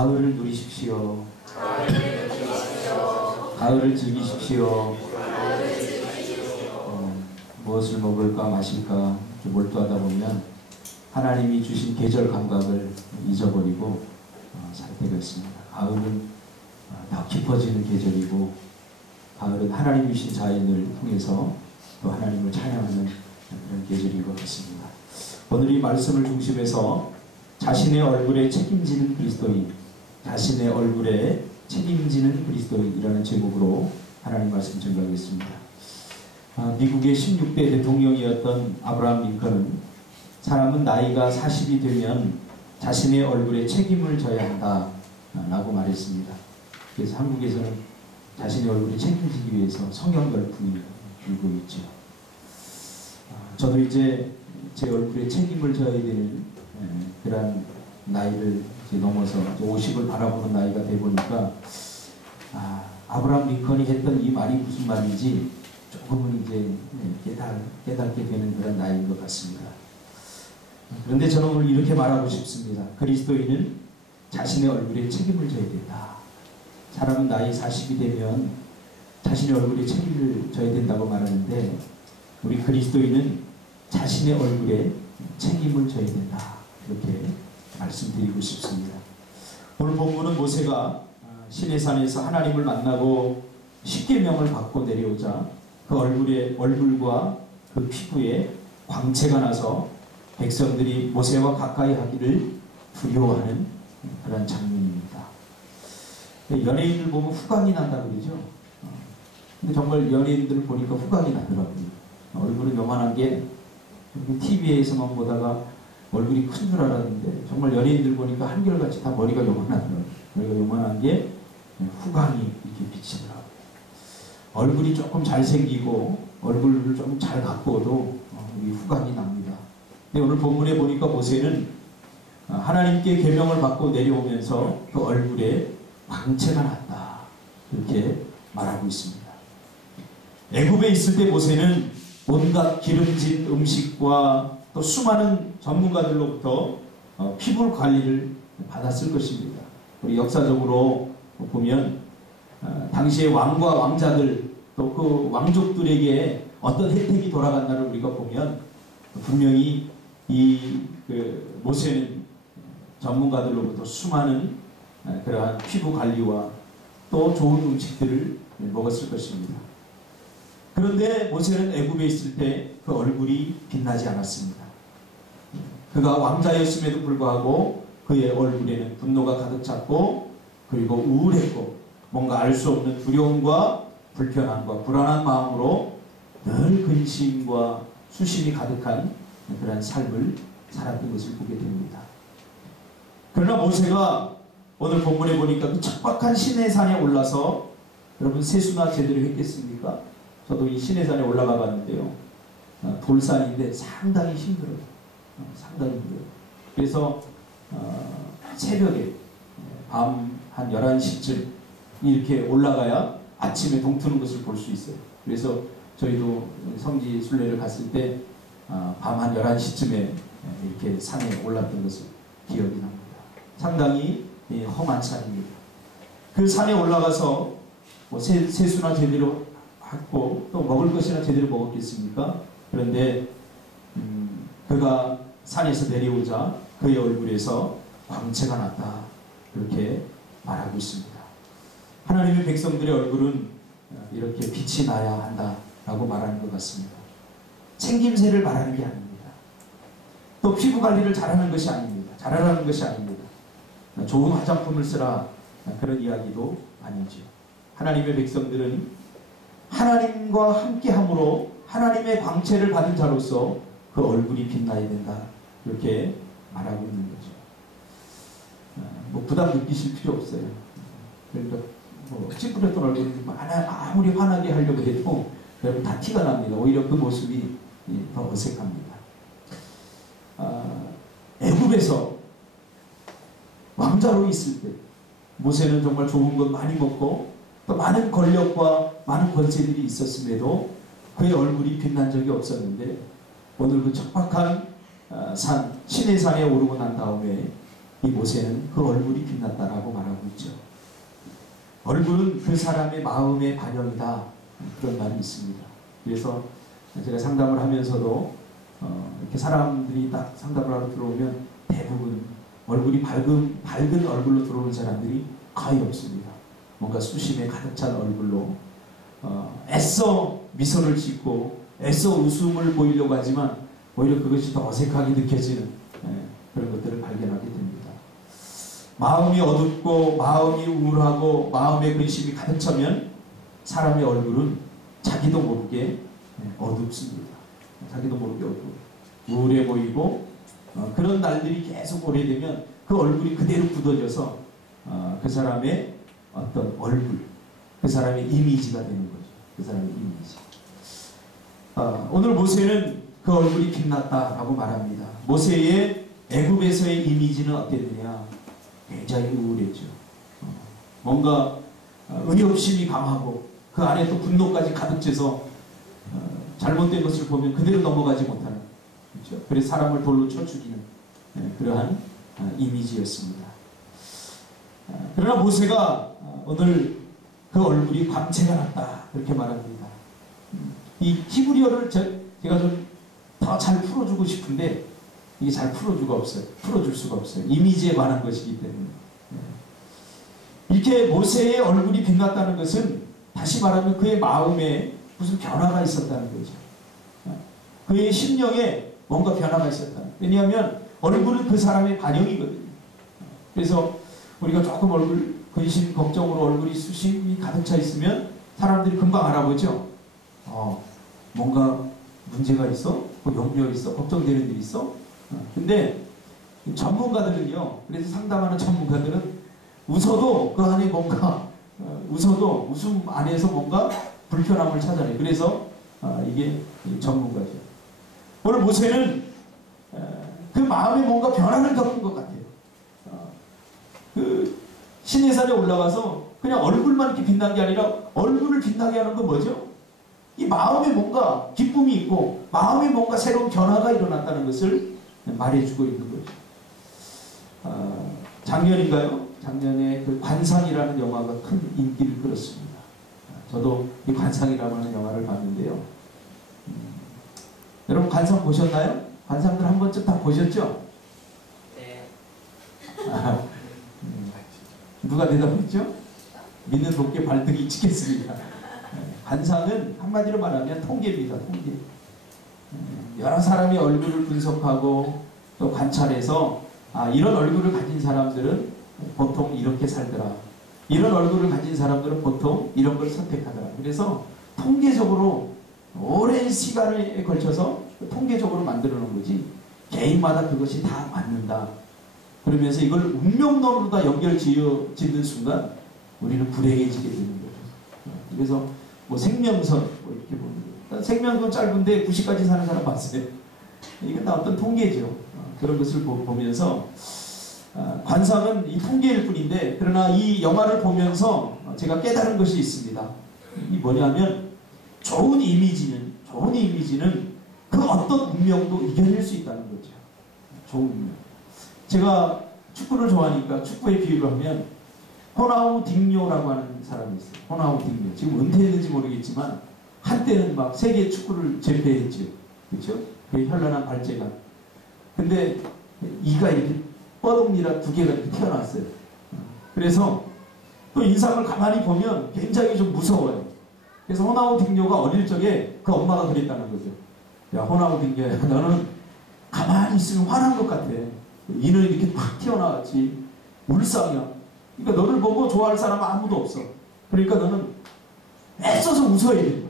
가을을 누리십시오. 가을을 즐기십시오. 무엇을 먹을까 마실까 몰두하다 보면 하나님이 주신 계절 감각을 잊어버리고 살 때가 있습니다. 가을은 더 깊어지는 계절이고, 가을은 하나님이 주신 자연을 통해서 또 하나님을 찬양하는 그런 계절인 것 같습니다. 오늘 이 말씀을 중심해서 자신의 얼굴에 책임지는 그리스도인, 자신의 얼굴에 책임지는 그리스도인이라는 제목으로 하나님 말씀 전가하겠습니다. 미국의 16대 대통령이었던 아브라함 링컨은 사람은 나이가 40이 되면 자신의 얼굴에 책임을 져야 한다 라고 말했습니다. 그래서 한국에서는 자신의 얼굴에 책임지기 위해서 성형 열풍이 불고 있죠. 저도 이제 제 얼굴에 책임을 져야 되는 그런 나이를 이제 넘어서 50을 바라보는 나이가 되보니까 아브라함 링컨이 했던 이 말이 무슨 말인지 조금은 이제 깨닫게 되는 그런 나이인 것 같습니다. 그런데 저는 오늘 이렇게 말하고 싶습니다. 그리스도인은 자신의 얼굴에 책임을 져야 된다. 사람은 나이 40이 되면 자신의 얼굴에 책임을 져야 된다고 말하는데, 우리 그리스도인은 자신의 얼굴에 책임을 져야 된다. 이렇게 말씀드리고 싶습니다. 오늘 본문은 모세가 시내산에서 하나님을 만나고 십계명을 받고 내려오자 그 얼굴과 그 피부에 광채가 나서 백성들이 모세와 가까이 하기를 두려워하는 그런 장면입니다. 연예인들 보면 후광이 난다고 그러죠. 근데 정말 연예인들을 보니까 후광이 나더라고요. 얼굴은 요만한 게 TV에서만 보다가 얼굴이 큰 줄 알았는데 정말 연예인들 보니까 한결같이 다 머리가 요만하더라고요. 머리가 요만한 게 후광이 이렇게 비치더라고요. 얼굴이 조금 잘생기고 얼굴을 좀 잘 가꾸어도 이 후광이 납니다. 근데 오늘 본문에 보니까 모세는 하나님께 계명을 받고 내려오면서 그 얼굴에 광채가 났다. 이렇게 말하고 있습니다. 애굽에 있을 때 모세는 온갖 기름진 음식과 또 수많은 전문가들로부터 피부 관리를 받았을 것입니다. 우리 역사적으로 보면 당시의 왕과 왕자들 또 그 왕족들에게 어떤 혜택이 돌아간다를 우리가 보면 분명히 모세는 전문가들로부터 수많은 그러한 피부 관리와 또 좋은 음식들을 먹었을 것입니다. 그런데 모세는 애굽에 있을 때 그 얼굴이 빛나지 않았습니다. 그가 왕자였음에도 불구하고 그의 얼굴에는 분노가 가득 찼고, 그리고 우울했고, 뭔가 알 수 없는 두려움과 불편함과 불안한 마음으로 늘 근심과 수심이 가득한 그런 삶을 살았던 것을 보게 됩니다. 그러나 모세가 오늘 본문에 보니까 그 척박한 시내산에 올라서, 여러분 세수나 제대로 했겠습니까? 저도 이 시내산에 올라가 봤는데요. 돌산인데 상당히 힘들어요. 상당히 힘들어요. 그래서 새벽에 밤 한 11시쯤 이렇게 올라가야 아침에 동트는 것을 볼 수 있어요. 그래서 저희도 성지 순례를 갔을 때 밤 한 11시쯤에 이렇게 산에 올랐던 것을 기억이 납니다. 상당히 험한 산입니다. 그 산에 올라가서 뭐 세수나 제대로 하고 또 먹을 것이나 제대로 먹었겠습니까? 그런데 그가 산에서 내려오자 그의 얼굴에서 광채가 났다. 그렇게 말하고 있습니다. 하나님의 백성들의 얼굴은 이렇게 빛이 나야 한다라고 말하는 것 같습니다. 챙김새를 말하는 게 아닙니다. 또 피부 관리를 잘하는 것이 아닙니다. 잘하라는 것이 아닙니다. 좋은 화장품을 쓰라, 그런 이야기도 아니죠. 하나님의 백성들은 하나님과 함께함으로 하나님의 광채를 받은 자로서 그 얼굴이 빛나야 된다. 이렇게 말하고 있는 거죠. 뭐 부담 느끼실 필요 없어요. 그러니까 찌푸렸던 얼굴이 아무리 환하게 하려고 해도 여러분 다 티가 납니다. 오히려 그 모습이 더 어색합니다. 애굽에서 왕자로 있을 때 모세는 정말 좋은 것 많이 먹고 또 많은 권력과 많은 권세들이 있었음에도 그의 얼굴이 빛난 적이 없었는데, 오늘 그 척박한 시내산에 오르고 난 다음에 이 모세는 그 얼굴이 빛났다라고 말하고 있죠. 얼굴은 그 사람의 마음의 반영이다. 그런 말이 있습니다. 그래서 제가 상담을 하면서도 이렇게 사람들이 딱 상담을 하러 들어오면 대부분 얼굴이 밝은 얼굴로 들어오는 사람들이 거의 없습니다. 뭔가 수심에 가득 찬 얼굴로 애써 미소를 짓고 애써 웃음을 보이려고 하지만 오히려 그것이 더 어색하게 느껴지는 그런 것들을 발견하게 됩니다. 마음이 어둡고 마음이 우울하고 마음에 근심이 가득 차면 사람의 얼굴은 자기도 모르게 어둡습니다. 자기도 모르게 어두워 우울해 보이고 그런 날들이 계속 오래되면 그 얼굴이 그대로 굳어져서 그 사람의 어떤 얼굴, 그 사람의 이미지가 되는 거죠. 그 사람의 이미지. 오늘 모세는 그 얼굴이 빛났다라고 말합니다. 모세의 애굽에서의 이미지는 어땠느냐? 굉장히 우울했죠. 뭔가 의협심이 강하고 그 안에 또 분노까지 가득 채서 잘못된 것을 보면 그대로 넘어가지 못하는, 그렇죠? 그래서 사람을 돌로 쳐 죽이는 그러한 이미지였습니다. 그러나 모세가 오늘 그 얼굴이 광채가 났다 그렇게 말합니다. 이 히브리어를 제가 좀 더 잘 풀어주고 싶은데 이게 잘 풀어줄 수가 없어요. 이미지에 관한 것이기 때문에. 이렇게 모세의 얼굴이 빛났다는 것은 다시 말하면 그의 마음에 무슨 변화가 있었다는 거죠. 그의 심령에 뭔가 변화가 있었다. 왜냐하면 얼굴은 그 사람의 반영이거든요. 그래서 우리가 조금 얼굴 근심 걱정으로 얼굴이 수심이 가득 차 있으면 사람들이 금방 알아보죠. 뭔가 문제가 있어? 뭐 염려 있어? 걱정되는 일 있어? 근데 전문가들은요, 그래서 상담하는 전문가들은 웃어도 그 안에 뭔가 웃어도 웃음 안에서 뭔가 불편함을 찾아내요. 그래서 이게 전문가죠. 오늘 모세는 그 마음에 뭔가 변화를 겪은 것 같아요. 그 시내산에 올라가서 그냥 얼굴만 이렇게 빛난 게 아니라 얼굴을 빛나게 하는 건 뭐죠? 이 마음에 뭔가 기쁨이 있고 마음에 뭔가 새로운 변화가 일어났다는 것을 말해주고 있는 거죠. 작년인가요? 작년에 그 관상이라는 영화가 큰 인기를 끌었습니다. 저도 이 관상이라고 하는 영화를 봤는데요. 여러분 관상 보셨나요? 관상들 한 번쯤 다 보셨죠? 네. 누가 대답했죠? 믿는 돕게 발등이 찍겠습니다. 관상은 한마디로 말하면 통계입니다. 통계. 여러 사람의 얼굴을 분석하고 또 관찰해서 이런 얼굴을 가진 사람들은 보통 이렇게 살더라. 이런 얼굴을 가진 사람들은 보통 이런 걸 선택하더라. 그래서 통계적으로 오랜 시간에 걸쳐서 통계적으로 만들어 놓은 거지 개인마다 그것이 다 맞는다. 그러면서 이걸 운명론으로 다 연결 짓는 순간 우리는 불행해지게 되는 거죠. 그래서 뭐 생명선 뭐 이렇게 보는 거예요. 생명선 짧은데 90까지 사는 사람 봤어요. 이건 다 어떤 통계죠. 그런 것을 보면서 관상은 이 통계일 뿐인데, 그러나 이 영화를 보면서 제가 깨달은 것이 있습니다. 이 뭐냐면 좋은 이미지는 그 어떤 운명도 이겨낼 수 있다는 거죠. 좋은 운명. 제가 축구를 좋아하니까 축구의 비유를 하면 호나우 딩요라고 하는 사람이 있어요. 호나우 딩요. 지금 은퇴했는지 모르겠지만 한때는 막 세계 축구를 제패했죠. 그렇죠? 그 현란한 발재가. 근데 이가 이렇게 뻐덕니라 두 개가 이렇게 튀어나왔어요. 그래서 또 인상을 가만히 보면 굉장히 좀 무서워요. 그래서 호나우 딩요가 어릴 적에 그 엄마가 그랬다는 거죠. 야, 호나우 딩요야, 너는 가만히 있으면 화난 것 같아. 이는 이렇게 팍 튀어나왔지. 울상이야. 그러니까 너를 보고 좋아할 사람은 아무도 없어. 그러니까 너는 애써서 웃어야 돼.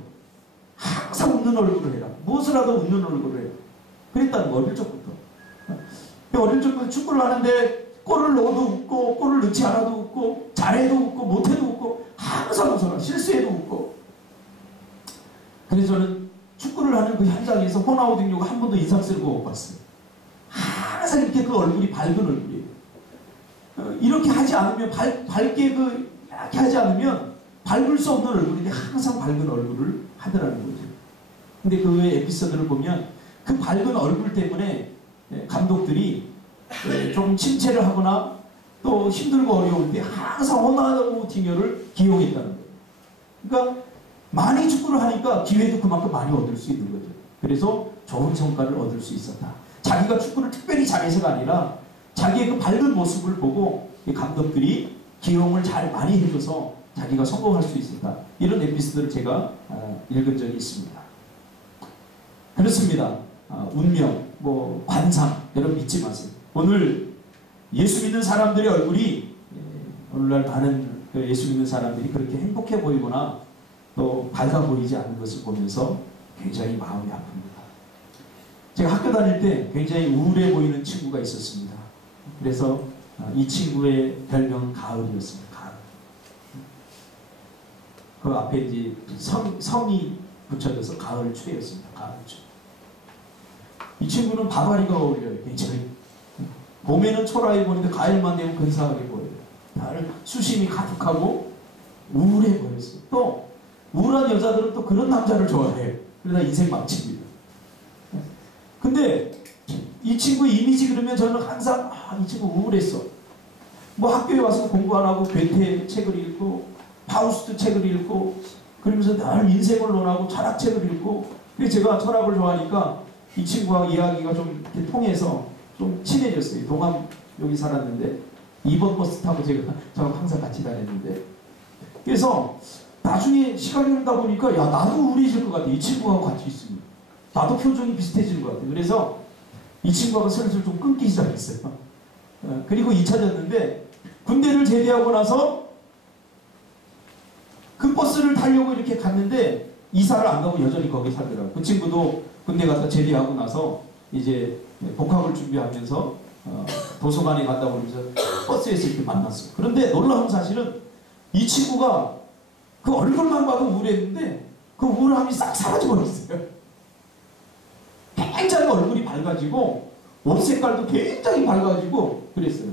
항상 웃는 얼굴을 해라. 무엇을 하든 웃는 얼굴을 해라. 그랬다는 거, 어릴 적부터. 어릴 적부터 축구를 하는데 골을 넣어도 웃고 골을 넣지 않아도 웃고 잘해도 웃고 못해도 웃고 항상 웃어라. 실수해도 웃고. 그래서 저는 축구를 하는 그 현장에서 호나우 딩요가 한 번도 인상 쓰는 거 못 봤어요. 항상 이렇게 그 얼굴이 밝은 얼굴이에요. 이렇게 하지 않으면 밝게 이렇게 하지 않으면 밝을 수 없는 얼굴인데 항상 밝은 얼굴을 하더라는 거죠. 근데 그 외의 에피소드를 보면 그 밝은 얼굴 때문에 감독들이 조금 침체를 하거나 또 힘들고 어려울 때 항상 호나우 티녀를 기용했다는 거예요. 그러니까 많이 축구를 하니까 기회도 그만큼 많이 얻을 수 있는 거죠. 그래서 좋은 성과를 얻을 수 있었다. 자기가 축구를 특별히 잘해서가 아니라 자기의 그 밝은 모습을 보고 이 감독들이 기용을 잘 많이 해줘서 자기가 성공할 수 있었다. 이런 에피소드를 제가 읽은 적이 있습니다. 그렇습니다. 운명, 관상 여러분 믿지 마세요. 오늘 예수 믿는 사람들의 얼굴이 오늘날 많은 예수 믿는 사람들이 그렇게 행복해 보이거나 또 밝아 보이지 않는 것을 보면서 굉장히 마음이 아픕니다. 제가 학교 다닐 때 굉장히 우울해 보이는 친구가 있었습니다. 그래서 이 친구의 별명은 가을이었습니다. 가을. 그 앞에 이제 성이 붙여져서 가을초였습니다. 가을초. 이 친구는 바바리가 어울려요. 굉장히. 봄에는 초라해 보이는데 가을만 되면 근사하게 보여요. 다들 수심이 가득하고 우울해 보였어요. 또 우울한 여자들은 또 그런 남자를 좋아해요. 그러다 인생 망칩니다. 근데 이 친구의 이미지 그러면 저는 항상 이 친구 우울했어. 학교에 와서 공부 안 하고 괴테 책을 읽고 파우스트 책을 읽고 그러면서 늘 인생을 논하고 철학책을 읽고 그래서 제가 철학을 좋아하니까 이 친구와 이야기가 좀 이렇게 통해서 좀 친해졌어요. 동암 여기 살았는데 2번 버스 타고 저랑 항상 같이 다녔는데 그래서 나중에 시간이 흐르다 보니까 야 나도 우울해질 것 같아. 이 친구하고 같이 있으면 나도 표정이 비슷해지는 것 같아. 그래서 이 친구하고 슬슬 좀 끊기 시작했어요. 그리고 잊혀졌는데 군대를 제대하고 나서 그 버스를 타려고 이렇게 갔는데 이사를 안 가고 여전히 거기 살더라고요. 그 친구도 군대 갔다 제대하고 나서 이제 복학을 준비하면서 도서관에 간다고 그러면서 버스에서 이렇게 만났어요. 그런데 놀라운 사실은 이 친구가 그 얼굴만 봐도 우울했는데 그 우울함이 싹 사라져버렸어요. 굉장히 얼굴이 밝아지고 옷 색깔도 굉장히 밝아지고 그랬어요.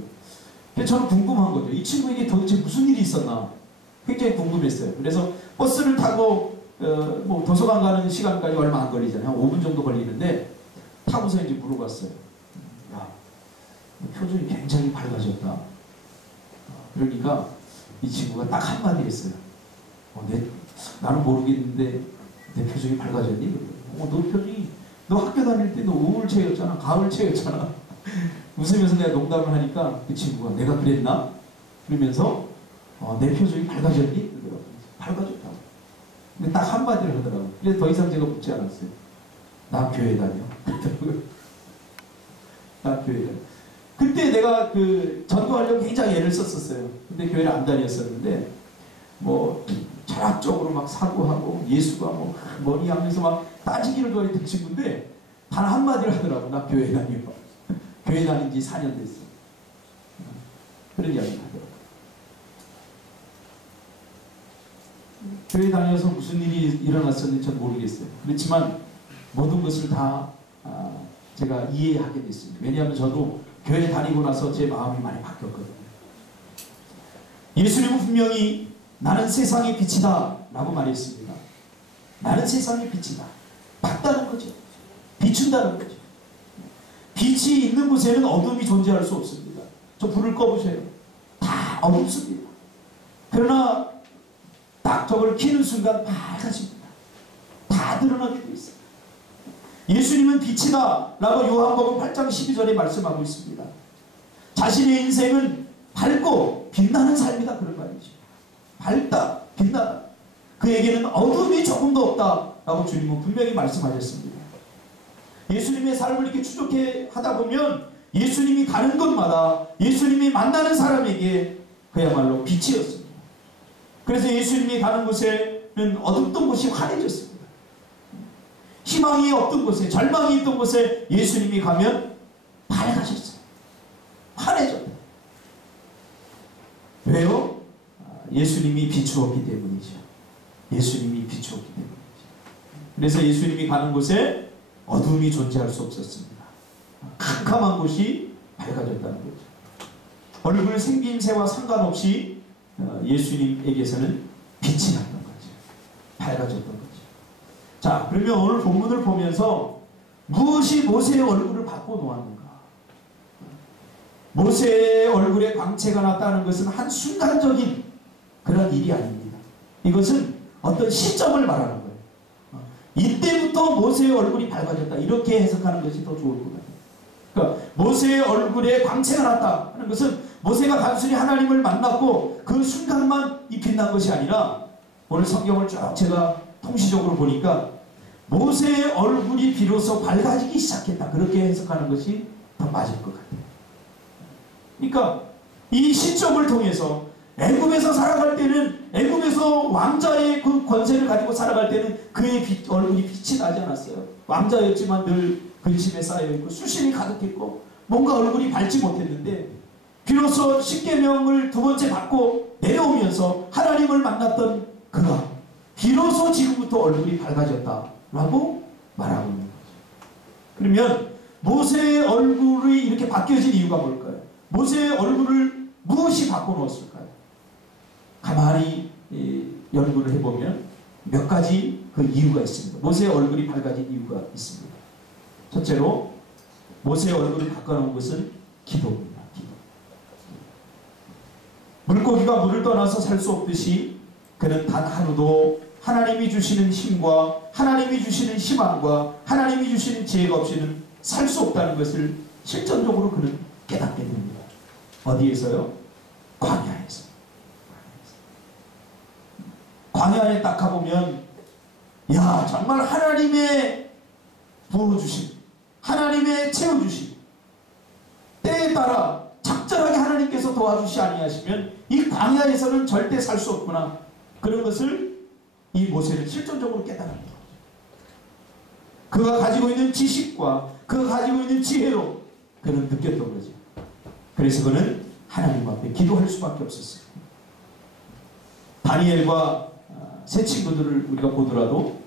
그래서 저는 궁금한 거죠. 이 친구에게 도대체 무슨 일이 있었나 굉장히 궁금했어요. 그래서 버스를 타고 도서관 가는 시간까지 얼마 안 걸리잖아요. 한 5분 정도 걸리는데 타고서 이제 물어봤어요. 야, 표정이 굉장히 밝아졌다. 그러니까 이 친구가 딱 한마디 했어요. 나는 모르겠는데 내 표정이 밝아졌니? 너 표정이 너 학교 다닐 때 너 우울체였잖아. 가을체였잖아. 웃으면서 내가 농담을 하니까 그 친구가 내가 그랬나? 그러면서 내 표정이 밝아졌니? 그러더라고요. 밝아졌다고. 근데 딱 한마디를 하더라고요. 그래서 더 이상 제가 묻지 않았어요. 나 교회 다녀. 그러더라고요. 나 교회 다녀. 그때 내가 전도하려고 굉장히 애를 썼었어요. 근데 교회를 안 다녔었는데 철학적으로 막 사고하고 예수가 머리 하면서 막 따지기를 좋아했던 친구인데 단 한마디를 하더라고. 나 교회 다녀. 교회 다닌 지 4년 됐어. 그런 이야기를 하더라고. 교회 다녀서 무슨 일이 일어났었는지 전 모르겠어요. 그렇지만 모든 것을 다 제가 이해하게 됐습니다. 왜냐하면 저도 교회 다니고 나서 제 마음이 많이 바뀌었거든요. 예수님은 분명히 나는 세상의 빛이다 라고 말했습니다. 나는 세상의 빛이다. 밝다는 거죠. 비춘다는 거죠. 빛이 있는 곳에는 어둠이 존재할 수 없습니다. 저 불을 꺼보세요. 다 어둡습니다. 그러나 딱 저걸 켜는 순간 밝아집니다. 다 드러나게 되어 있습니다. 예수님은 빛이다 라고 요한복음 8장 12절에 말씀하고 있습니다. 자신의 인생은 밝고 빛나는 삶이다 그런 말이죠. 밝다, 빛나다. 그에게는 어둠이 조금도 없다 라고 주님은 분명히 말씀하셨습니다. 예수님의 삶을 이렇게 추적해 하다 보면 예수님이 가는 곳마다 예수님이 만나는 사람에게 그야말로 빛이었습니다. 그래서 예수님이 가는 곳에는 어둡던 곳이 환해졌습니다. 희망이 없던 곳에, 절망이 있던 곳에 예수님이 가면 밝아졌어요. 환해졌다. 왜요? 예수님이 비추었기 때문이죠. 예수님이 비추었기 때문이죠. 그래서 예수님이 가는 곳에 어둠이 존재할 수 없었습니다. 캄캄한 곳이 밝아졌다는 거죠. 얼굴 생김새와 상관없이 예수님에게서는 빛이 났던 거죠. 밝아졌던 거죠. 자, 그러면 오늘 본문을 보면서 무엇이 모세의 얼굴을 바꿔 놓았는가? 모세의 얼굴에 광채가 났다는 것은 한순간적인 그런 일이 아닙니다. 이것은 어떤 시점을 말하는 거예요. 이때부터 모세의 얼굴이 밝아졌다. 이렇게 해석하는 것이 더 좋을 것 같아요. 그러니까 모세의 얼굴에 광채가 났다 하는 것은 모세가 단순히 하나님을 만났고 그 순간만 이 빛난 것이 아니라, 오늘 성경을 쭉 제가 통시적으로 보니까 모세의 얼굴이 비로소 밝아지기 시작했다. 그렇게 해석하는 것이 더 맞을 것 같아요. 그러니까 이 시점을 통해서 애굽에서 살아갈 때는, 애굽에서 왕자의 그 권세를 가지고 살아갈 때는 그의 얼굴이 빛이 나지 않았어요. 왕자였지만 늘 근심에 쌓여있고 수심이 가득했고 뭔가 얼굴이 밝지 못했는데, 비로소 십계명을 두 번째 받고 내려오면서 하나님을 만났던 그가 비로소 지금부터 얼굴이 밝아졌다라고 말하고 있는 거죠. 그러면 모세의 얼굴이 이렇게 바뀌어진 이유가 뭘까요? 모세의 얼굴을 무엇이 바꿔놓았을까요? 가만히 연구를 해보면 몇 가지 그 이유가 있습니다. 모세의 얼굴이 밝아진 이유가 있습니다. 첫째로 모세의 얼굴을 바꿔놓은 것은 기도입니다. 기도. 물고기가 물을 떠나서 살 수 없듯이 그는 단 하루도 하나님이 주시는 힘과 하나님이 주시는 희망과 하나님이 주시는 지혜가 없이는 살 수 없다는 것을 실전적으로 그는 깨닫게 됩니다. 어디에서요? 광야에서. 광야에 딱 가보면, 야, 정말 하나님의 부어주심, 하나님의 채워주심, 때에 따라 적절하게 하나님께서 도와주시 아니하시면 이 광야에서는 절대 살 수 없구나. 그런 것을 이 모세는 실존적으로 깨달았다. 그가 가지고 있는 지식과 그가 가지고 있는 지혜로 그는 느꼈던 거죠. 그래서 그는 하나님 앞에 기도할 수밖에 없었어요. 다니엘과 세 친구들을 우리가 보더라도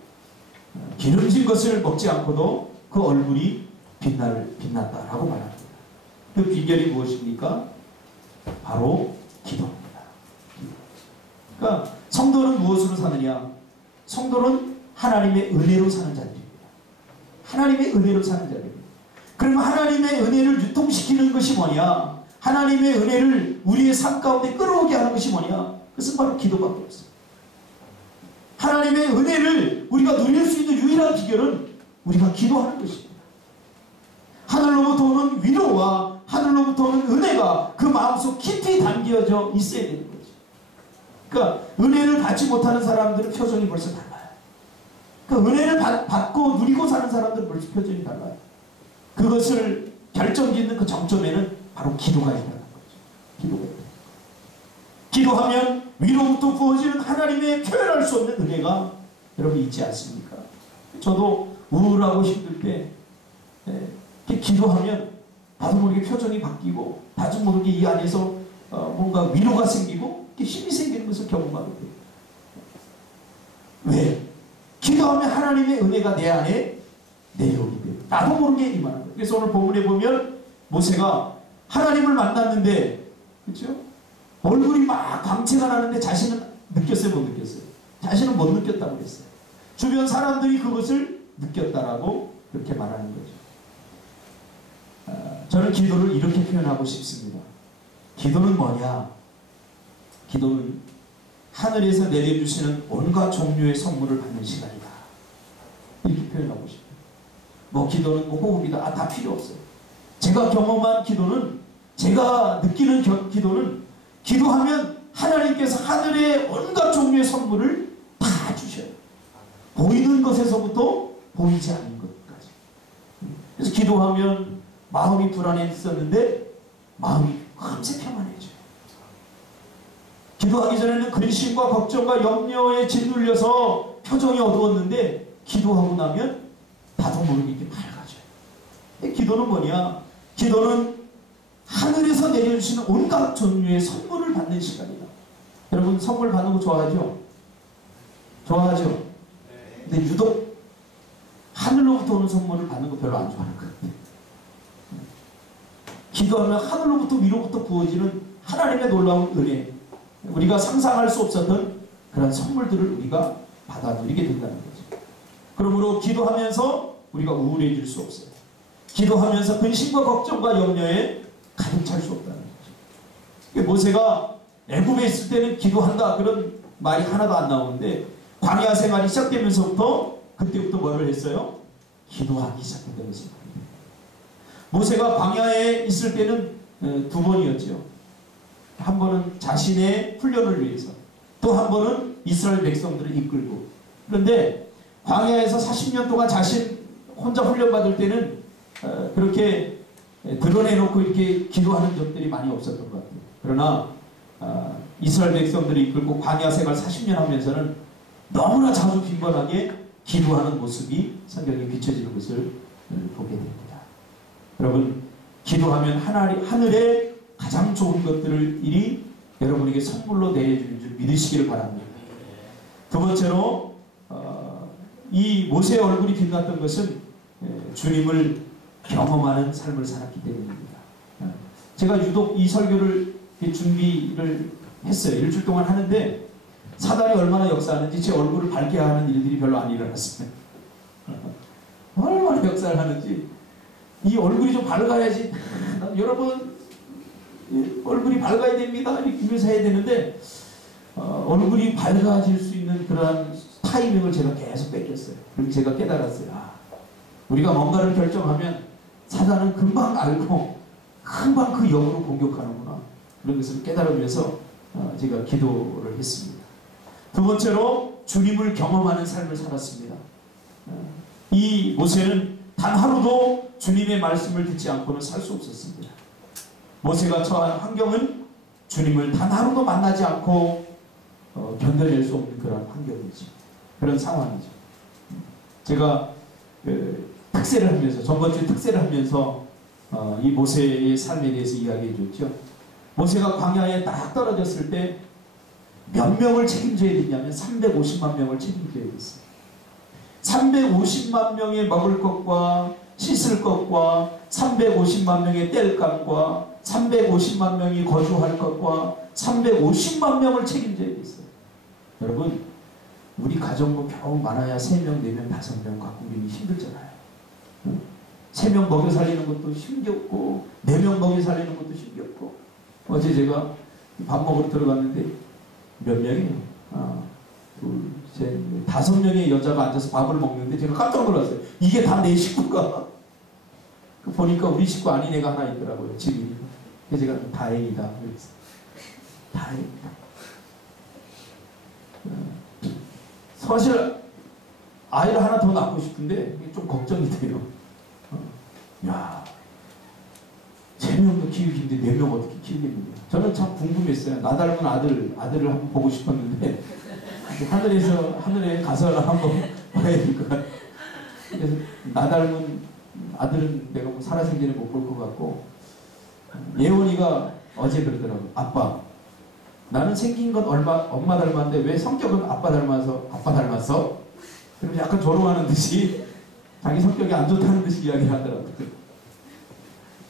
기름진 것을 먹지 않고도 그 얼굴이 빛났다라고 말합니다. 그 비결이 무엇입니까? 바로 기도입니다. 그러니까 성도는 무엇으로 사느냐? 성도는 하나님의 은혜로 사는 자들입니다. 하나님의 은혜로 사는 자들입니다. 그러면 하나님의 은혜를 유통시키는 것이 뭐냐? 하나님의 은혜를 우리의 삶 가운데 끌어오게 하는 것이 뭐냐? 그것은 바로 기도밖에 없어요. 하나님의 은혜를 우리가 누릴 수 있는 유일한 비결은 우리가 기도하는 것입니다. 하늘로부터 오는 위로와 하늘로부터 오는 은혜가 그 마음속 깊이 담겨져 있어야 되는 거죠. 그러니까 은혜를 받지 못하는 사람들은 표정이 벌써 달라요. 그 은혜를 받고 누리고 사는 사람들은 벌써 표정이 달라요. 그것을 결정짓는 그 정점에는 바로 기도가 있다는 거죠. 기도가 있다. 기도하면 위로부터 부어지는 하나님의 표현할 수 없는 은혜가 여러분 있지 않습니까? 저도 우울하고 힘들 때 기도하면 나도 모르게 표정이 바뀌고 나도 모르게 이 안에서 뭔가 위로가 생기고 힘이 생기는 것을 경험하게 돼요. 왜? 기도하면 하나님의 은혜가 내 안에 내려오기 때문에 나도 모르게 임하는 거예요. 그래서 오늘 본문에 보면 모세가 하나님을 만났는데, 그렇죠? 얼굴이 막 광채가 나는데 자신은 느꼈어요? 못 느꼈어요? 자신은 못 느꼈다고 그랬어요. 주변 사람들이 그것을 느꼈다라고 그렇게 말하는 거죠. 저는 기도를 이렇게 표현하고 싶습니다. 기도는 뭐냐? 기도는 하늘에서 내려주시는 온갖 종류의 선물을 받는 시간이다. 이렇게 표현하고 싶어요. 뭐 기도는 뭐 호흡이다. 다 필요 없어요. 제가 경험한 기도는, 제가 느끼는 기도는, 기도하면 하나님께서 하늘의 온갖 종류의 선물을 다 주셔요. 보이는 것에서부터 보이지 않는 것까지. 그래서 기도하면 마음이 불안했었는데 마음이 금세 평안해져요. 기도하기 전에는 근심과 걱정과 염려에 짓눌려서 표정이 어두웠는데 기도하고 나면 나도 모르게 이렇게 밝아져요. 기도는 뭐냐? 기도는 하늘에서 내려주시는 온갖 종류의 선물을 받는 시간이다. 여러분 선물 받는 거 좋아하죠? 좋아하죠? 근데 유독 하늘로부터 오는 선물을 받는 거 별로 안 좋아하는 것 같아요. 기도하면 하늘로부터 위로부터 부어지는 하나님의 놀라운 은혜, 우리가 상상할 수 없었던 그런 선물들을 우리가 받아들이게 된다는 거죠. 그러므로 기도하면서 우리가 우울해질 수 없어요. 기도하면서 근심과 걱정과 염려에 가득 찰 수 없다. 모세가 애굽에 있을 때는 기도한다 그런 말이 하나도 안 나오는데 광야 생활이 시작되면서부터 그때부터 뭐를 했어요? 기도하기 시작했다는 것입니다. 모세가 광야에 있을 때는 두 번이었죠. 한 번은 자신의 훈련을 위해서, 또 한 번은 이스라엘 백성들을 이끌고. 그런데 광야에서 40년 동안 자신 혼자 훈련받을 때는 그렇게 드러내놓고 이렇게 기도하는 적들이 많이 없었던 것 같아요. 그러나 이스라엘 백성들이 이끌고 광야 생활 40년 하면서는 너무나 자주 빈번하게 기도하는 모습이 성경에 비춰지는 것을 보게 됩니다. 여러분, 기도하면 하늘에 가장 좋은 것들을 일이 여러분에게 선물로 내려주는 줄 믿으시기를 바랍니다. 두 번째로 이 모세의 얼굴이 빛났던 것은 주님을 경험하는 삶을 살았기 때문입니다. 제가 유독 이 설교를 준비를 했어요. 일주일 동안 하는데 사단이 얼마나 역사하는지 제 얼굴을 밝게 하는 일들이 별로 안 일어났습니다. 얼마나 역사를 하는지 이 얼굴이 좀 밝아야지. 여러분 얼굴이 밝아야 됩니다. 이렇게 해야 되는데 얼굴이 밝아질 수 있는 그러한 타이밍을 제가 계속 뺏겼어요. 그리고 제가 깨달았어요. 우리가 뭔가를 결정하면 사단은 금방 알고 금방 그 역으로 공격하는구나. 그런 것을 깨달으면서 제가 기도를 했습니다. 두 번째로 주님을 경험하는 삶을 살았습니다. 이 모세는 단 하루도 주님의 말씀을 듣지 않고는 살 수 없었습니다. 모세가 처한 환경은 주님을 단 하루도 만나지 않고 견뎌낼 수 없는 그런 환경이죠. 그런 상황이죠. 제가 특세를 하면서, 전번주에 특세를 하면서 이 모세의 삶에 대해서 이야기해 줬죠. 모세가 광야에 딱 떨어졌을 때 몇 명을 책임져야 되냐면 350만 명을 책임져야 됐어요. 350만 명의 먹을 것과 씻을 것과 350만 명의 뗄감과 350만 명이 거주할 것과 350만 명을 책임져야 됐어요. 여러분, 우리 가정도 겨우 많아야 3명, 4명, 5명 갖고 우리는 힘들잖아요. 3명 먹여 살리는 것도 힘겹고 4명 먹여 살리는 것도 힘겹고. 어제 제가 밥 먹으러 들어갔는데 몇 명이에요? 둘, 셋, 5명의 여자가 앉아서 밥을 먹는데 제가 깜짝 놀랐어요. 이게 다 내 식구가. 보니까 우리 식구 아닌 애가 하나 있더라고요. 집이. 그래서 제가 다행이다. 그랬어요. 다행이다. 사실 아이를 하나 더 낳고 싶은데 좀 걱정이 돼요. 야, 3명도 키우기 힘든데 4명 어떻게 키우겠느냐. 저는 참 궁금했어요. 나 닮은 아들을 한번 보고 싶었는데 하늘에 가서 한번 봐야 될 것 같아요. 그래서 나 닮은 아들은 내가 뭐 살아생전에 못 볼 것 같고, 예원이가 어제 그러더라고. 아빠, 나는 생긴 건 엄마 닮았는데 왜 성격은 아빠 닮았어? 그럼 약간 조롱하는 듯이 자기 성격이 안 좋다는 듯이 이야기하더라고요.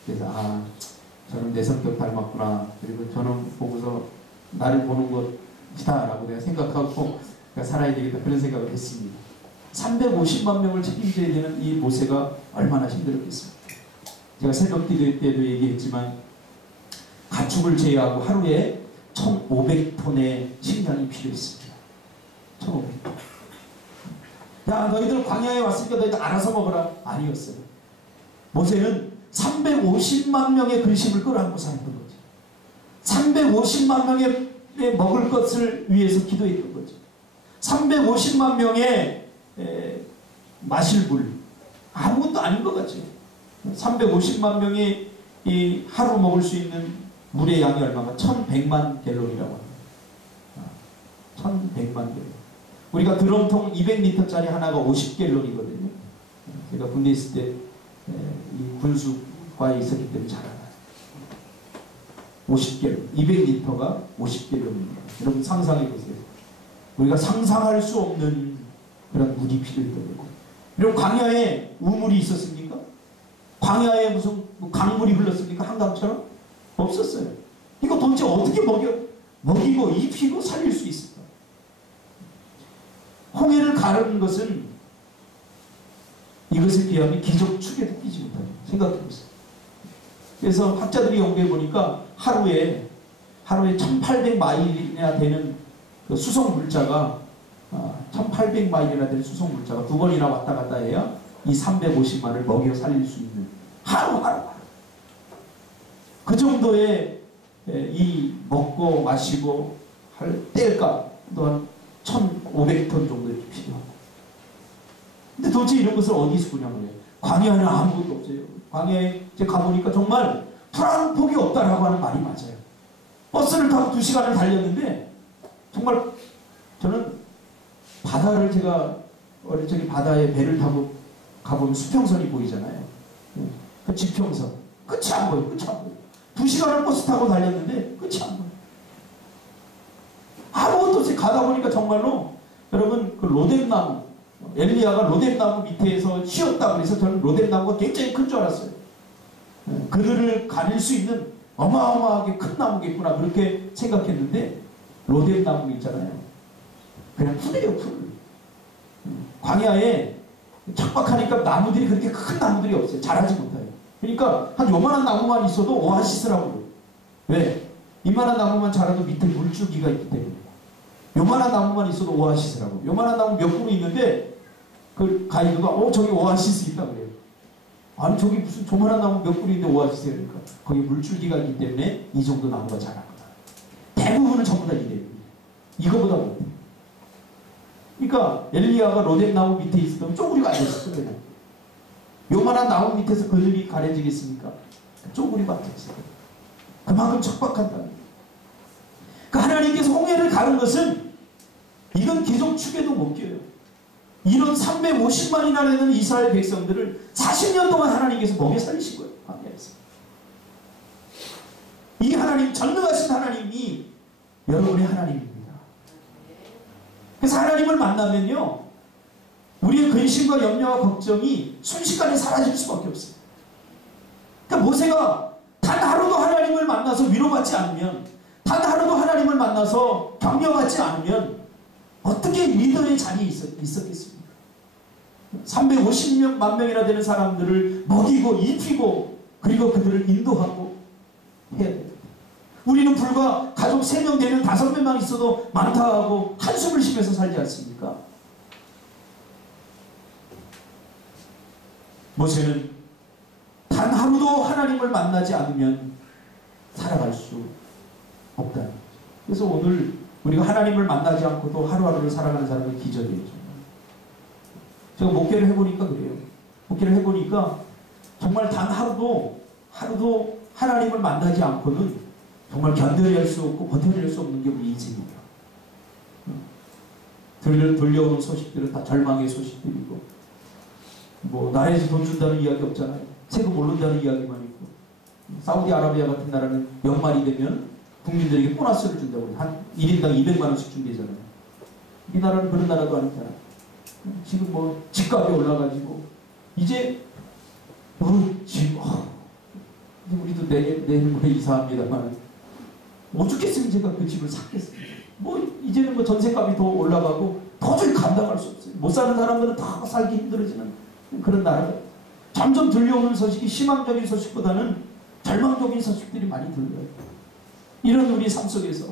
그래서 저는 내 성격 닮았구나. 그리고 저는 보고서 나를 보는 것이다 라고 내가 생각하고 살아야 되겠다 그런 생각을 했습니다. 350만 명을 책임져야 되는 이 모세가 얼마나 힘들었겠습니까? 제가 새벽 기도 때도 얘기했지만 가축을 제외하고 하루에 1,500톤의 식량이 필요했습니다. 1,500톤. 야, 너희들 광야에 왔으니까 너희들 알아서 먹어라. 아니었어요. 모세는 350만 명의 근심을 끌어안고 살았던 거죠. 350만 명의 먹을 것을 위해서 기도했던 거죠. 350만 명의 마실 물, 아무것도 아닌 것 같죠. 350만 명이 이 하루 먹을 수 있는 물의 양이 얼마가? 1100만 갤론이라고 합니다. 1100만 갤론. 우리가 드럼통 200리터짜리 하나가 50갤론이거든요. 제가 군대에 있을 때 이 군수과에 있었기 때문에 잘 알아요. 50갤론, 200리터가 50갤론입니다. 여러분 상상해 보세요. 우리가 상상할 수 없는 그런 물이 필요했던 거고. 그리고 광야에 우물이 있었습니까? 광야에 무슨 강물이 흘렀습니까? 한강처럼? 없었어요. 이거 도대체 어떻게 먹이고 입히고 살릴 수 있을까? 홍해를 가르는 것은 이것에 비하면 기적 축에도 끼지 못하죠. 생각해보세요. 그래서 학자들이 연구해 보니까 하루에 하루에 1800마일이나 되는 그 수송 물자가 1800마일이나 되는 수송 물자가 두 번이나 왔다 갔다 해야 이 350만을 먹여 살릴 수 있는 하루 그 정도의 이 먹고 마시고 할 뗄값 또한 1500톤 정도 필요하고, 근데 도대체 이런 것을 어디서 구냐고 해요. 광야는 아무것도 없어요. 광야에 이제 가보니까 정말 불안한 폭이 없다라고 하는 말이 맞아요. 버스를 타고 2시간을 달렸는데 정말 저는 바다를 제가 어릴 적에 바다에 배를 타고 가보면 수평선이 보이잖아요. 그 지평선 끝이 안 보여요. 끝이 안 보여요. 2시간을 버스 타고 달렸는데 끝이 안 보여요. 아무것도 없이 가다 보니까 정말로 여러분 그 로뎀나무, 엘리야가 로뎀나무 밑에서 쉬었다 그래서 저는 로뎀나무가 굉장히 큰 줄 알았어요. 그들을 가릴 수 있는 어마어마하게 큰 나무겠구나 그렇게 생각했는데 로뎀나무 있잖아요. 그냥 풀이에요, 풀. 광야에 척박하니까 나무들이 그렇게 큰 나무들이 없어요. 자라지 못해요. 그러니까 한 요만한 나무만 있어도 오아시스라고 그래요. 왜? 이만한 나무만 자라도 밑에 물줄기가 있기 때문에. 요만한 나무만 있어도 오아시스라고. 요만한 나무 몇 그루 있는데 그 가이드가 저기 오아시스 있다 그래요. 아니 저기 무슨 조만한 나무 몇 그루 있는데 오아시스야. 그러니까 거기 물줄기가 있기 때문에 이 정도 나무가 자라거나. 대부분은 전부 다 이래요. 이거보다 못해. 그러니까 엘리야가 로뎀나무 밑에 있었다면 쪼그리가 안 됐을 거예요. 요만한 나무 밑에서 그늘이 가려지겠습니까? 쪼그리가 안 됐을 거예요. 그만큼 척박한다. 그러니까 하나님께서 홍해를 가른 것은 이건 기적 축에도 못 껴요. 이런 350만이나 되는 이스라엘 백성들을 40년 동안 하나님께서 먹여 살리신 거예요. 광야에서. 이 하나님, 전능하신 하나님이 여러분의 하나님입니다. 그래서 하나님을 만나면요, 우리의 근심과 염려와 걱정이 순식간에 사라질 수밖에 없어요. 그러니까 모세가 단 하루도 하나님을 만나서 위로받지 않으면, 단 하루도 하나님을 만나서 격려받지 않으면 어떻게 리더의 자리에 있었겠습니까? 350만 명이나 되는 사람들을 먹이고 입히고 그리고 그들을 인도하고 해야 돼요. 우리는 불과 가족 3명 되면 5명만 있어도 많다 하고 한숨을 쉬면서 살지 않습니까? 모세는 단 하루도 하나님을 만나지 않으면 살아갈 수 없다는 거죠. 그래서 오늘 우리가 하나님을 만나지 않고도 하루하루를 살아가는 사람은 기적이죠. 제가 목회를 해보니까 그래요. 목회를 해보니까 정말 단 하루도 하나님을 만나지 않고는 정말 견뎌낼 수 없고 버텨낼 수 없는 게 우리 인생이에요. 들려오는 소식들은 다 절망의 소식들이고, 뭐 나라에서 돈 준다는 이야기 없잖아요. 세금 오른다는 이야기만 있고, 사우디아라비아 같은 나라는 연말이 되면 국민들에게 보너스를 준다고 해요. 한 1인당 200만 원씩 준대잖아요. 이 나라는 그런 나라도 아니잖아요. 지금 뭐 집값이 올라가지고 이제 우리도 내일 모레 이사합니다만 어떻겠으면 제가 그 집을 샀겠습니다. 뭐 이제는 뭐 전세값이 더 올라가고 도저히 감당할 수 없어요. 못 사는 사람들은 다 살기 힘들어지는 그런 나라가 점점 들려오는 소식이 희망적인 소식보다는 절망적인 소식들이 많이 들려요. 이런 우리 삶 속에서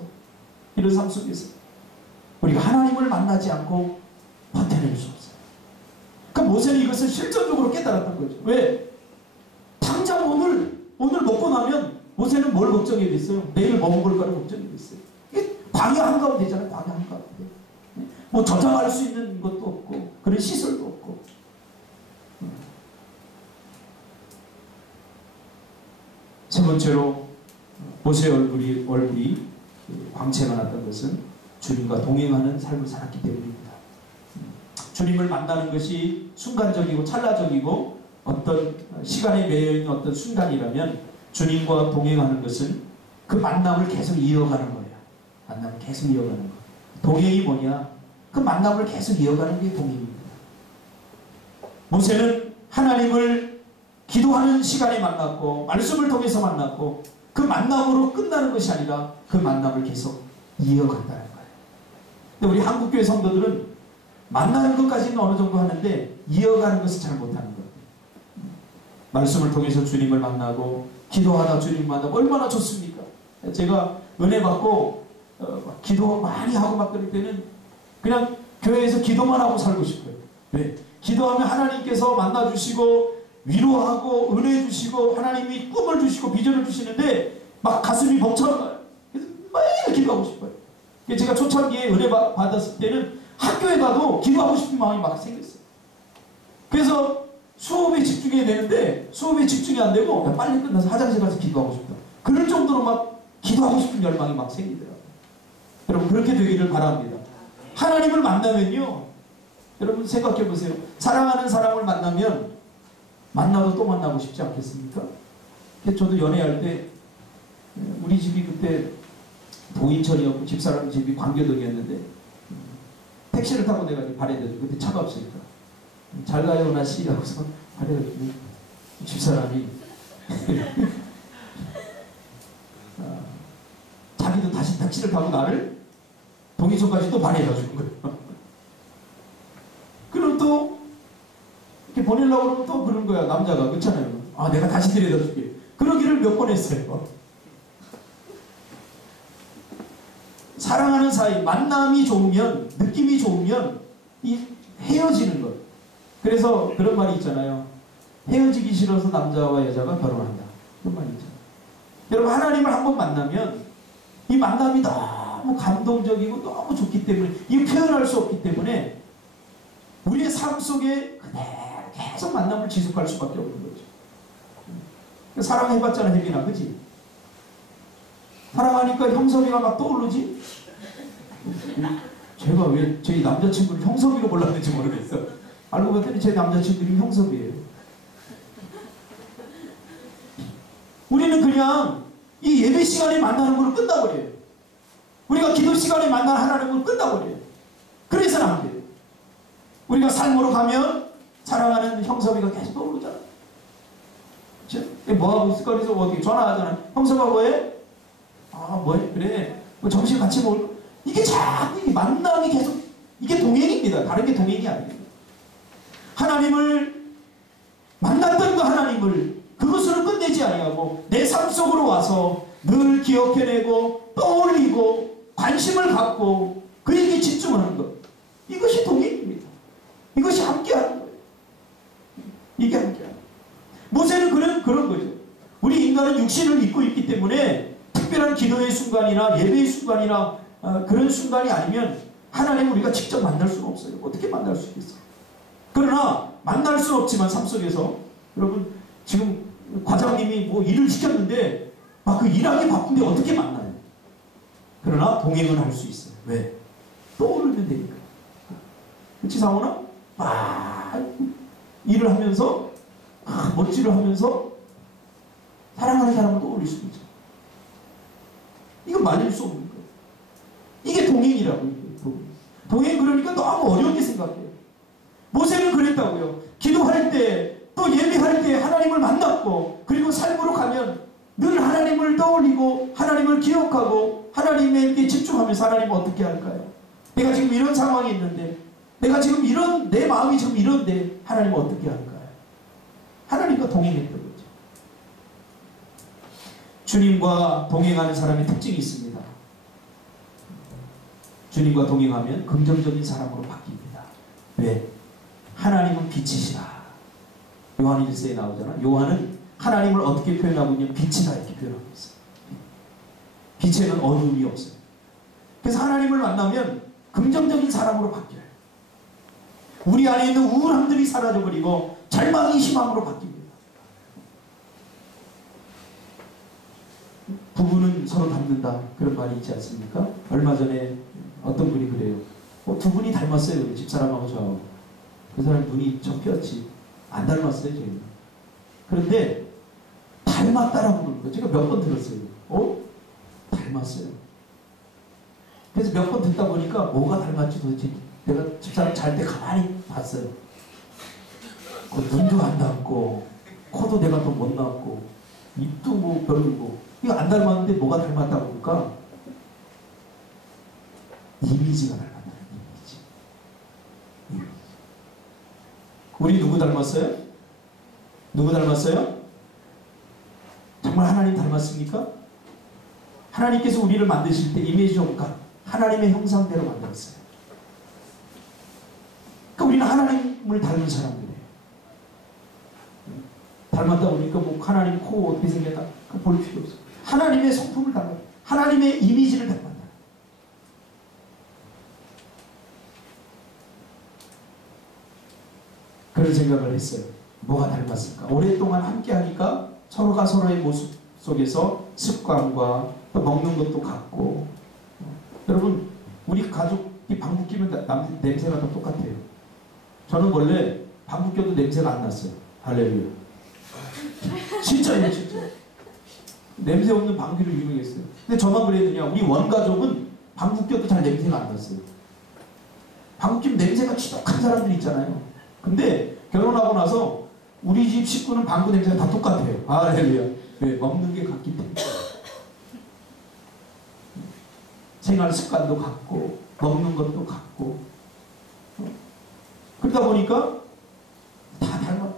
우리가 하나님을 만나지 않고 버텨낼 수 없어요. 그러니까 모세는 이것을 실전적으로 깨달았던 거죠. 왜? 당장 오늘 먹고 나면 모세는 뭘 걱정이 됐어요? 내일 뭐 먹을까를 걱정이 됐어요. 이게 광야 한가운데잖아요. 광야 한가운데. 뭐 저장할 수 있는 것도 없고 그런 시설도 없고. 세 번째로 모세의 얼굴이 광채가 났던 것은 주님과 동행하는 삶을 살았기 때문입니다. 주님을 만나는 것이 순간적이고 찰나적이고 어떤 시간에 매여있는 어떤 순간이라면 주님과 동행하는 것은 그 만남을 계속 이어가는 거예요. 만남을 계속 이어가는 거. 동행이 뭐냐? 그 만남을 계속 이어가는 게 동행입니다. 모세는 하나님을 기도하는 시간에 만났고 말씀을 통해서 만났고 그 만남으로 끝나는 것이 아니라 그 만남을 계속 이어간다는 거예요. 근데 우리 한국교회 성도들은 만나는 것까지는 어느 정도 하는데 이어가는 것을 잘 못하는 거예요. 말씀을 통해서 주님을 만나고 기도하다 주님 만나고 얼마나 좋습니까? 제가 은혜 받고 막 기도 많이 하고 막 그럴 때는 그냥 교회에서 기도만 하고 살고 싶어요. 왜? 기도하면 하나님께서 만나주시고 위로하고 은혜 주시고 하나님이 꿈을 주시고 비전을 주시는데 막 가슴이 벅차요. 그래서 매일 기도하고 싶어요. 제가 초창기에 은혜 받았을 때는 학교에 가도 기도하고 싶은 마음이 막 생겼어요. 그래서 수업에 집중해야 되는데 수업에 집중이 안 되고 빨리 끝나서 화장실 가서 기도하고 싶다. 그럴 정도로 막 기도하고 싶은 열망이 막 생기더라고요. 여러분 그렇게 되기를 바랍니다. 하나님을 만나면요. 여러분 생각해 보세요. 사랑하는 사람을 만나면 만나도 또 만나고 싶지 않겠습니까? 저도 연애할 때 우리 집이 그때 동인천이었고 집사람 집이 광교동이었는데 택시를 타고 내가 발해가지고 그때 차가 없으니까 잘 가요 나씨 하고서 발해가지고 집사람이 자기도 다시 택시를 타고 나를 동인천까지 또 발해다 주는 거예요. 그럼 또 이렇게 보내려고 그러면 또 그런 거야. 남자가 그렇잖아요. 아 내가 다시 데려다 줄게. 그러기를 몇 번 했어요. 사랑하는 사이 만남이 좋으면 느낌이 좋으면 이 헤어지는 것. 그래서 그런 말이 있잖아요. 헤어지기 싫어서 남자와 여자가 결혼한다. 그런 말이 있잖아요. 여러분 하나님을 한번 만나면 이 만남이 너무 감동적이고 너무 좋기 때문에 이 표현할 수 없기 때문에 우리의 삶 속에 그대로 계속 만남을 지속할 수밖에 없는 거죠. 사랑해봤잖아 혜빈아 그치? 사랑하니까 형섭이가 막 떠오르지? 제가 왜 제 남자친구를 형섭이로 몰랐는지 모르겠어. 알고 봤더니 제 남자친구 이름이 형섭이에요. 우리는 그냥 이 예배 시간에 만나는 걸로 끝나버려요. 우리가 기도 시간에 만나는 하나님을 끝나버려요. 그래서는 안 돼요. 우리가 삶으로 가면 사랑하는 형섭이가 계속 떠오르잖아. 그치? 뭐하고 있을까? 그래서 어디 전화하잖아. 형섭아 뭐해? 아 뭐해? 그래 뭐 점심 같이 먹을까? 이게 자꾸 이 만남이 계속 이게 동행입니다. 다른 게 동행이 아니에요. 하나님을 만났던 그 하나님을 그것으로 끝내지 아니하고 내 삶 속으로 와서 늘 기억해내고 떠올리고 관심을 갖고 그에게 집중하는 것. 이것이 동행입니다. 이것이 함께하는 거예요. 이게 함께하는 거예요. 모세는 그런 거죠. 우리 인간은 육신을 입고 있기 때문에 특별한 기도의 순간이나 예배의 순간이나 그런 순간이 아니면 하나님을 우리가 직접 만날 수가 없어요. 어떻게 만날 수 있겠어요? 그러나 만날 수는 없지만 삶 속에서 여러분 지금 과장님이 뭐 일을 시켰는데 막 그 일하기 바쁜데 어떻게 만나요? 그러나 동행을 할 수 있어요. 왜? 떠오르면 되니까. 그치 상원아? 막 일을 하면서 멋지를 하면서 사랑하는 사람을 떠올릴 수 있죠. 이거 말릴 수 없는 거예요. 이게 동행이라고. 동행 그러니까 너무 어렵게 생각해요. 모세는 그랬다고요. 기도할 때 또 예배할 때 하나님을 만났고 그리고 삶으로 가면 늘 하나님을 떠올리고 하나님을 기억하고 하나님에게 집중하면서 하나님은 어떻게 할까요? 내가 지금 이런 상황이 있는데 내가 지금 이런 내 마음이 지금 이런데 하나님은 어떻게 할까요? 하나님과 동행했던 거죠. 주님과 동행하는 사람의 특징이 있습니다. 주님과 동행하면 긍정적인 사람으로 바뀝니다. 왜? 하나님은 빛이시라. 요한 1서에 나오잖아. 요한은 하나님을 어떻게 표현하고 있냐면 빛이다 이렇게 표현하고 있어요. 빛에는 어둠이 없어요. 그래서 하나님을 만나면 긍정적인 사람으로 바뀌어요. 우리 안에 있는 우울함들이 사라져버리고 절망이 희망으로 바뀝니다. 부부는 서로 닮는다 그런 말이 있지 않습니까? 얼마 전에 어떤 분이 그래요. 두 분이 닮았어요. 집사람하고 저하고. 그 사람 눈이 좀 뼈지. 안 닮았어요, 저희는. 그런데 닮았다라고 그러는 거예요. 제가 몇 번 들었어요. 닮았어요. 그래서 몇 번 듣다 보니까 뭐가 닮았지 도대체 내가 집사람 잘 때 가만히 봤어요. 그 눈도 안 닮고 코도 내가 또 못 닮고 입도 뭐 별로고 이거 안 닮았는데 뭐가 닮았다고 그러니까 이미지가 닮았다. 이미지. 우리 누구 닮았어요? 누구 닮았어요? 정말 하나님 닮았습니까? 하나님께서 우리를 만드실 때 이미지 오브 갓, 하나님의 형상대로 만들었어요. 그러니까 우리는 하나님을 닮은 사람들이에요. 닮았다 보니까 뭐 하나님 코 어떻게 생겼다 볼 필요 없어요. 하나님의 성품을 닮았다. 하나님의 이미지를 닮았다. 그런 생각을 했어요. 뭐가 닮았을까? 오랫동안 함께 하니까 서로가 서로의 모습 속에서 습관과 또 먹는 것도 같고, 여러분 우리 가족이 방귀 끼면 냄새가 다 똑같아요. 저는 원래 방귀 껴도 냄새가 안 났어요. 할렐루야. 진짜예요, 진짜. 냄새 없는 방귀를 유명했어요. 근데 저만 그랬느냐? 우리 원가족은 방귀 껴도 잘 냄새가 안 났어요. 방귀 끼면 냄새가 지독한 사람들 있잖아요. 근데 결혼하고 나서 우리 집 식구는 방구 냄새가 다 똑같아요. 할렐루야. 왜? 먹는 게 같기 때문에. 생활 습관도 같고 먹는 것도 같고, 그러다 보니까 다 닮아.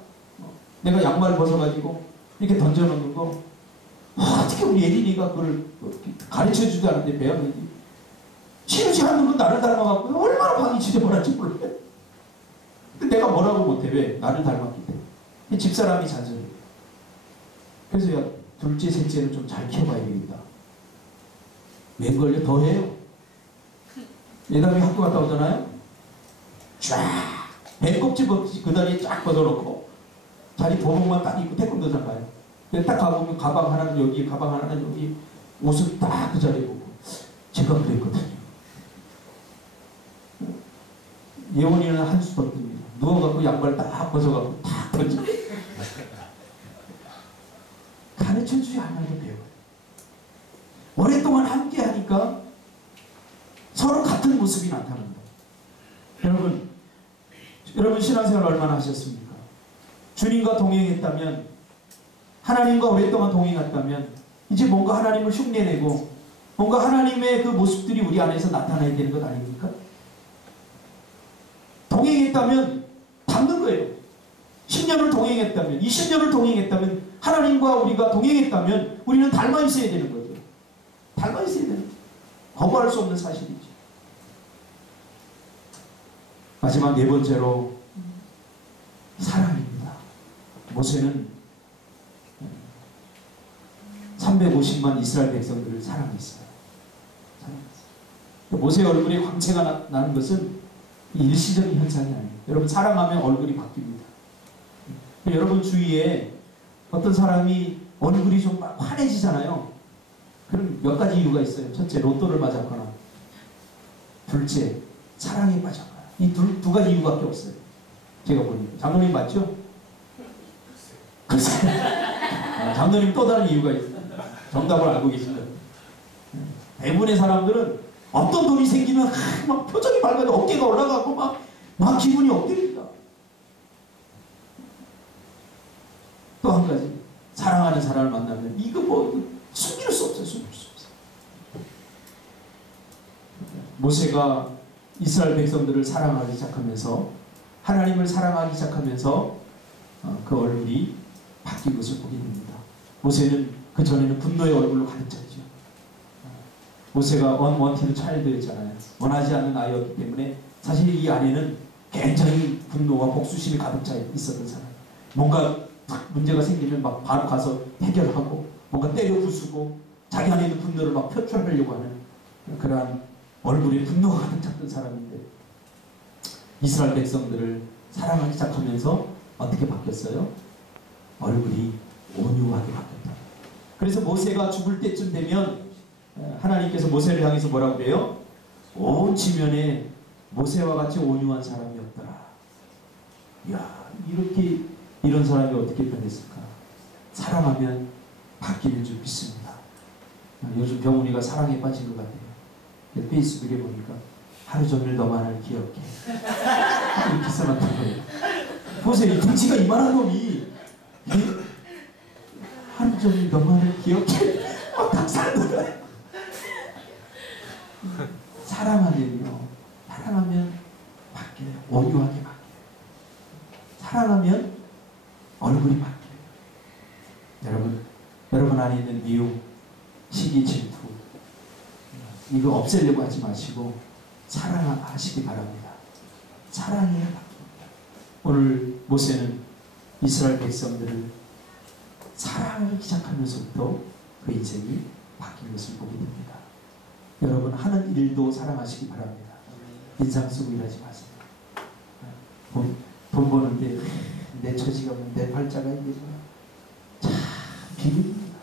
내가 양말 벗어가지고 이렇게 던져놓는 거, 어떻게 우리 예린이가 그걸 가르쳐주지도 않는데 배웠는지, 치우지 않는 건 나를 닮아갖고 얼마나 방이 지저분한지 몰라요. 근데 내가 뭐라고 못해. 왜? 나를 닮았기 때문에. 집사람이 잔소리. 그래서 야, 둘째 셋째는 좀 잘 키워봐야 되겠다. 웬걸요? 더 해요. 예담이 학교 갔다 오잖아요. 쫙 배꼽지 그 다리에 쫙 뻗어놓고 자리 도복만 딱 입고 태권도장 가요. 근데 딱 가보면 가방 하나는 여기, 가방 하나는 여기, 옷을 딱 그 자리에 보고. 제가 그랬거든요. 예원이는 한수 뻗습니다. 누워갖고 양발 딱 벗어갖고 딱 던져. 가르쳐주지 않아도 배워요. 오랫동안 함께 하니까 서로 같은 모습이 나타납니다. 여러분 신앙생활 얼마나 하셨습니까? 주님과 동행했다면, 하나님과 오랫동안 동행했다면 이제 뭔가 하나님을 흉내내고 뭔가 하나님의 그 모습들이 우리 안에서 나타나야 되는 것 아닙니까? 동행했다면 닮는 거예요. 10년을 동행했다면, 20년을 동행했다면, 하나님과 우리가 동행했다면 우리는 닮아 있어야 되는 거죠. 닮아 있어야 되는 거죠. 거부할 수 없는 사실이죠. 마지막 네 번째로 사랑입니다. 모세는 350만 이스라엘 백성들을 사랑했어요. 모세의 얼굴에 광채가 나는 것은 일시적인 현상이 아니에요. 여러분 사랑하면 얼굴이 바뀝니다. 여러분 주위에 어떤 사람이 얼굴이 좀 환해지잖아요. 그럼 몇 가지 이유가 있어요. 첫째, 로또를 맞았거나, 둘째, 사랑에 빠졌거나. 이 두 가지 이유밖에 없어요. 제가 보니까. 장로님 맞죠? 글쎄. 장로님 또 다른 이유가 있어요. 정답을 알고 계신 거예요. 대부분의 사람들은 어떤 돈이 생기면 막 표정이 밝아져 어깨가 올라가고 막 기분이 엎드립니다. 또 한 가지, 사랑하는 사람을 만나면 이거 숨길 수 없어요. 숨길 수 없어요. 모세가 이스라엘 백성들을 사랑하기 시작하면서, 하나님을 사랑하기 시작하면서 그 얼굴이 바뀐 것을 보게 됩니다. 모세는 그 전에는 분노의 얼굴로 가득 찼죠. 모세가 unwanted child였잖아요. 원하지 않는 아이였기 때문에 사실 이 안에는 굉장히 분노와 복수심이 가득 차 있었던 사람. 뭔가 문제가 생기면 막 바로 가서 해결하고, 뭔가 때려 부수고 자기 안에 있는 분노를 막 표출하려고 하는 그러한 얼굴에 분노가 가득 찼던 사람인데, 이스라엘 백성들을 사랑하기 시작하면서 어떻게 바뀌었어요? 얼굴이 온유하게 바뀌었다. 그래서 모세가 죽을 때쯤 되면 하나님께서 모세를 향해서 뭐라고 그래요? 온 지면에 모세와 같이 온유한 사람이 없더라. 이야, 이런 사람이 어떻게 변했을까? 사랑하면 바뀌는 줄 믿습니다. 요즘 병훈이가 사랑에 빠진 것 같아요. 페이스북에 보니까 하루 종일 너만을 기억해. 이렇게 써놨던 거예요. 보세요. 이 등치가 이만한 놈이 하루 종일 너만을 기억해. 닭살 돋아요. 사랑하면 바뀌어요. 온유하게 바뀌어요. 사랑하면 얼굴이 바뀌어요. 여러분 안에 있는 미움, 시기, 질투, 이거 없애려고 하지 마시고 사랑하시기 바랍니다. 사랑해야 바뀝니다. 오늘 모세는 이스라엘 백성들을 사랑하기 시작하면서부터 그 인생이 바뀐 것을 보게 됩니다. 여러분 하는 일도 사랑하시기 바랍니다. 인상 쓰고 일하지 마세요. 돈 버는데 내 처지가 뭐, 내 팔자가 이게 뭐야. 참 비밀입니다.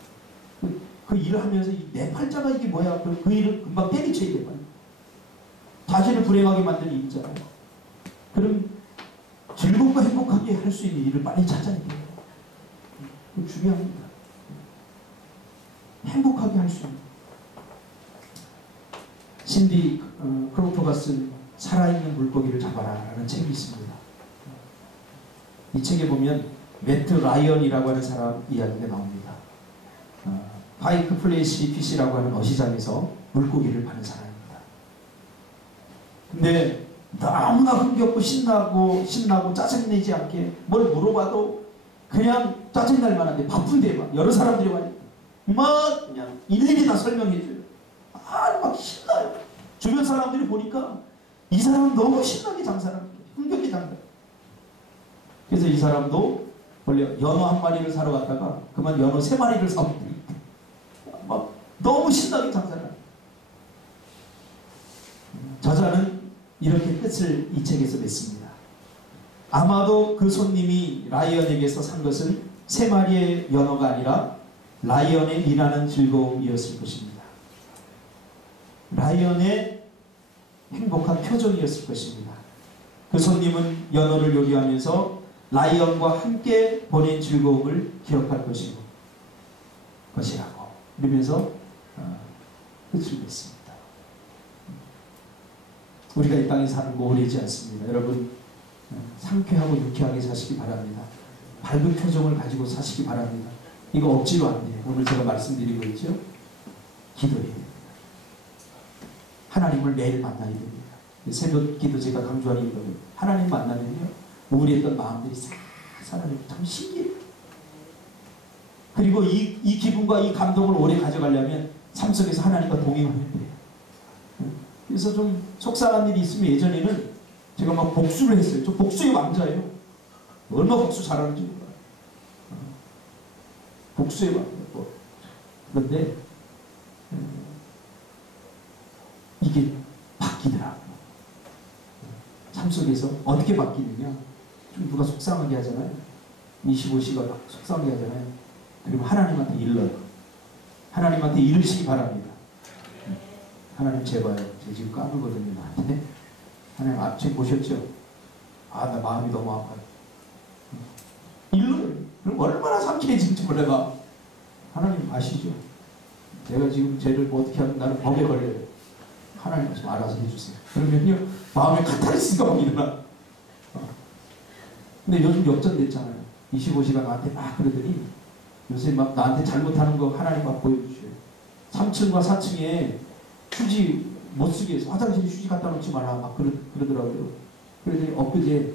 그 일을 하면서 내 팔자가 이게 뭐야. 그 일을 금방 때리쳐야 돼요. 자신을 불행하게 만드는 일 있잖아요. 그럼 즐겁고 행복하게 할 수 있는 일을 빨리 찾아야 돼요. 그거 중요합니다. 행복하게 할 수 있는. 신디 크로퍼가 쓴 살아있는 물고기를 잡아라 라는 책이 있습니다. 이 책에 보면 매트 라이언이라고 하는 사람 이야기가 나옵니다. 파이크 플레이시 피시라고 하는 어시장에서 물고기를 파는 사람입니다. 근데 너무나 흥겹고 신나고 짜증내지 않게 뭘 물어봐도 그냥 짜증날 만한데 바쁜데 막 여러 사람들이 와요. 막 그냥 일일이 다 설명해줘요. 막 신나요. 주변 사람들이 보니까 이 사람은 너무 신나게 장사를 합니다. 흥겹게 장사를. 그래서 이 사람도 원래 연어 한 마리를 사러 갔다가 그만 연어 3마리를 사옵니다. 막 너무 신나게 장사를 합니다. 저자는 이렇게 끝을 이 책에서 맺습니다. 아마도 그 손님이 라이언에게서 산 것은 3마리의 연어가 아니라 라이언의 일하는 즐거움이었을 것입니다. 라이언의 행복한 표정이었을 것입니다. 그 손님은 연어를 요리하면서 라이언과 함께 보낸 즐거움을 기억할 것이라고 이러면서 끝을 맺습니다. 우리가 이 땅에 사는 거 오래지 않습니다. 여러분 상쾌하고 유쾌하게 사시기 바랍니다. 밝은 표정을 가지고 사시기 바랍니다. 이거 억지로 안 돼요. 오늘 제가 말씀드린 거 있죠? 기도해야 됩니다. 하나님을 매일 만나야 됩니다. 새벽 기도 제가 강조하는 이거는 하나님 만나면요 우울했던 마음들이 싹 사라져요. 참 신기해요. 그리고 이 기분과 이 감동을 오래 가져가려면 삶 속에서 하나님과 동행을 해야 돼요. 그래서 좀 속상한 일이 있으면 예전에는 제가 막 복수를 했어요. 저 복수의 왕자예요. 얼마나 복수 잘하는지 몰라요. 복수의 왕자. 그런데 이게 바뀌더라고요. 삶 속에서 어떻게 바뀌느냐. 좀 누가 속상하게 하잖아요. 25시가 속상하게 하잖아요. 그리고 하나님한테 일러요. 하나님한테 이르시기 바랍니다. 하나님 제발요. 제 지금 까불거든요. 나한테. 하나님 앞책 보셨죠? 나 마음이 너무 아파요. 일러요. 그럼 얼마나 상쾌해질지 몰라요. 하나님 아시죠? 내가 지금 쟤를 뭐 어떻게 하면 나는 법에 걸려요. 하나님 좀 알아서 해주세요. 그러면요 마음에 카타르시스가 막 일어나. 근데 요즘 역전됐잖아요. 25시가 나한테 막 그러더니 요새 막 나한테 잘못하는 거 하나님 막 보여주셔요. 3층과 4층에 휴지 못 쓰게 해서 화장실에 휴지 갖다 놓지 마라 막 그러더라고요. 그러더니 엊그제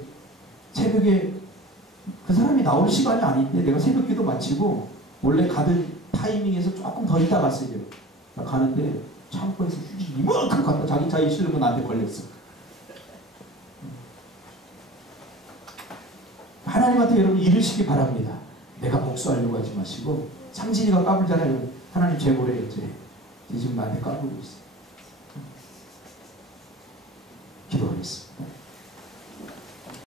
새벽에 그 사람이 나올 시간이 아닌데 내가 새벽 기도 마치고 원래 가던 타이밍에서 조금 더 있다 갔어요. 가는데 창고에서 휴지 이만큼 갖다 자기 차에 실으면 나한테 걸렸어. 하나님한테 여러분 이르시기 바랍니다. 내가 복수하려고 하지 마시고 상진이가 까불잖아요. 하나님 죄고래요. 쟤 지금 나한테 까불고 있어. 기도하겠습니다.